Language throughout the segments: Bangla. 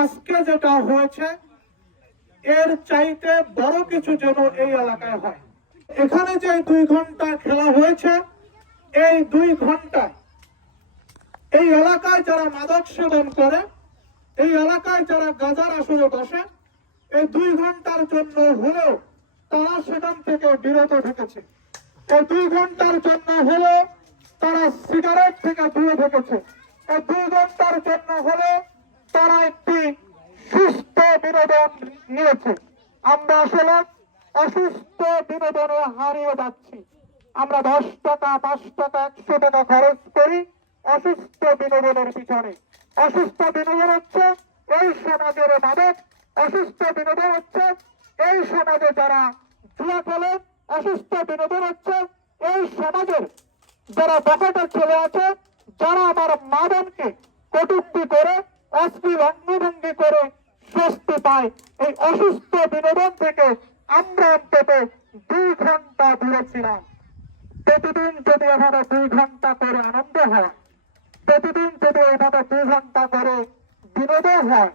আজকে যেটা হয়েছে, এর চাইতে বড় কিছু যেন এই এলাকায় হয়। এখানে যে দুই ঘণ্টা খেলা হয়েছে, এই দুই ঘণ্টা এই এলাকায় যারা মাদক সেবন করে, এই এলাকায় যারা গাজার আসরে বসে, এই দুই ঘণ্টার জন্য হলেও তারা সেখান থেকে বিরত থেকেছে এই দুই ঘণ্টার জন্য হলেও তারা সিগারেট থেকে দূরে থেকেছে বিনোদন নিয়েছে। আমরা আসলে অসুস্থ বিনোদনে হারিয়ে যাচ্ছি। আমরা দশ টাকা, পাঁচ টাকা, একশো টাকা খরচ করি অসুস্থ বিনোদনের পিছনে। অসুস্থ বিনোদন হচ্ছে এই সমাজের মাদক। অসুস্থ বিনোদন হচ্ছে এই সমাজে যারা জুয়া খেলে, অসুস্থ বিনোদন হচ্ছে এই সমাজের যারা বকাটা চলে আছে, যারা আমার মা বোনকে কটূক্তি করে অশ্লীল অঙ্গভঙ্গি করে স্বস্তি পায় এই অসুস্থ বিনোদন থেকে আমরা অন্তত দুই ঘণ্টা দূরে ছিলাম প্রতিদিন যদি এভাবে দুই ঘণ্টা করে আনন্দ হয়, প্রতিদিন যদি এভাবে দুই ঘণ্টা করে বিনোদন হয়,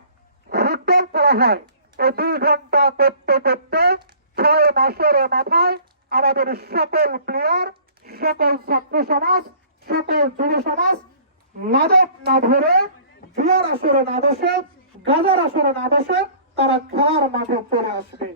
ফুটবল খেলা হয়, এই দুই ঘণ্টা করতে করতে ছয় মাসের মাথায় আমাদের সকল প্লেয়ার সকল ছাত্র সমাজ, সকল যুব সমাজ মাদক না ধরে জুয়ার আসরে না বসে গাজার আসরে না বসে তারা খেলার মাঠে চলে আসবে।